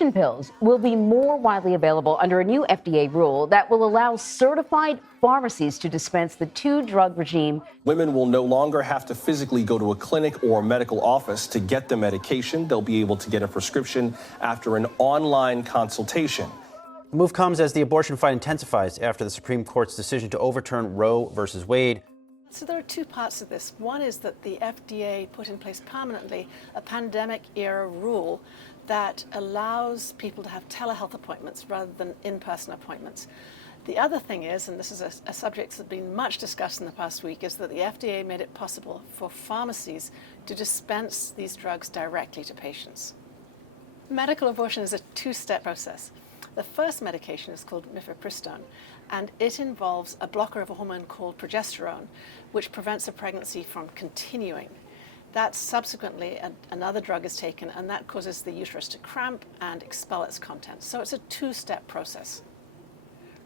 Abortion pills will be more widely available under a new FDA rule that will allow certified pharmacies to dispense the two-drug regime. Women will no longer have to physically go to a clinic or medical office to get the medication. They'll be able to get a prescription after an online consultation. The move comes as the abortion fight intensifies after the Supreme Court's decision to overturn Roe versus Wade. So there are two parts of this. One is that the FDA put in place permanently a pandemic-era rule that allows people to have telehealth appointments rather than in-person appointments. The other thing is, and this is a subject that's been much discussed in the past week, is that the FDA made it possible for pharmacies to dispense these drugs directly to patients. Medical abortion is a two-step process. The first medication is called mifepristone, and it involves a blocker of a hormone called progesterone, which prevents a pregnancy from continuing. That subsequently, another drug is taken, and that causes the uterus to cramp and expel its contents. So it's a two-step process.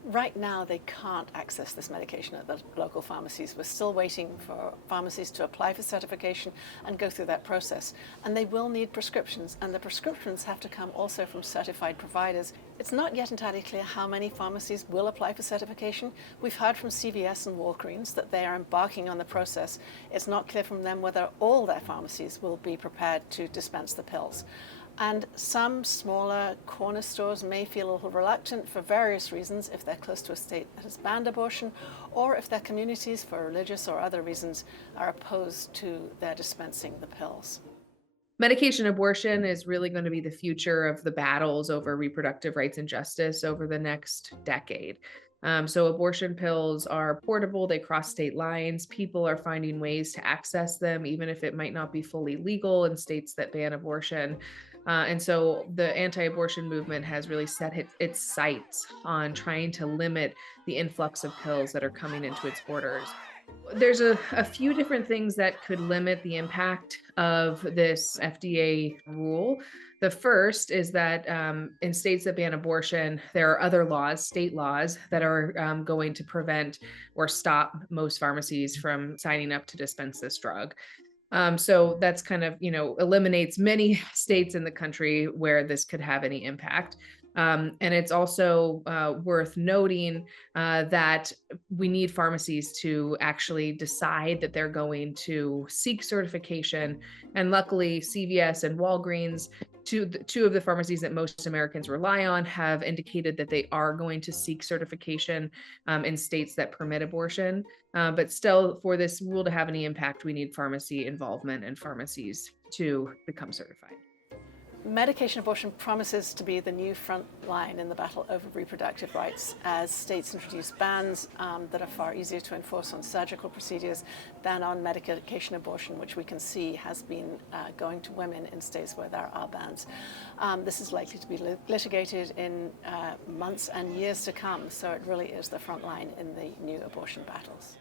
Right now, they can't access this medication at the local pharmacies. We're still waiting for pharmacies to apply for certification and go through that process. And they will need prescriptions, and the prescriptions have to come also from certified providers. It's not yet entirely clear how many pharmacies will apply for certification. We've heard from CVS and Walgreens that they are embarking on the process. It's not clear from them whether all their pharmacies will be prepared to dispense the pills. And some smaller corner stores may feel a little reluctant for various reasons, if they're close to a state that has banned abortion, or if their communities, for religious or other reasons, are opposed to their dispensing the pills. Medication abortion is really going to be the future of the battles over reproductive rights and justice over the next decade. So abortion pills are portable, they cross state lines. People are finding ways to access them, even if it might not be fully legal in states that ban abortion. And so the anti-abortion movement has really set its sights on trying to limit the influx of pills that are coming into its borders. There's a few different things that could limit the impact of this FDA rule. The first is that in states that ban abortion, there are other laws, state laws, that are going to prevent or stop most pharmacies from signing up to dispense this drug. So that's kind of, eliminates many states in the country where this could have any impact. And it's also worth noting that we need pharmacies to actually decide that they're going to seek certification. And luckily, CVS and Walgreens, two of the pharmacies that most Americans rely on, have indicated that they are going to seek certification in states that permit abortion. But still, for this rule to have any impact, we need pharmacy involvement and pharmacies to become certified. Medication abortion promises to be the new front line in the battle over reproductive rights as states introduce bans that are far easier to enforce on surgical procedures than on medication abortion, which we can see has been going to women in states where there are bans. This is likely to be litigated in months and years to come, so it really is the front line in the new abortion battles.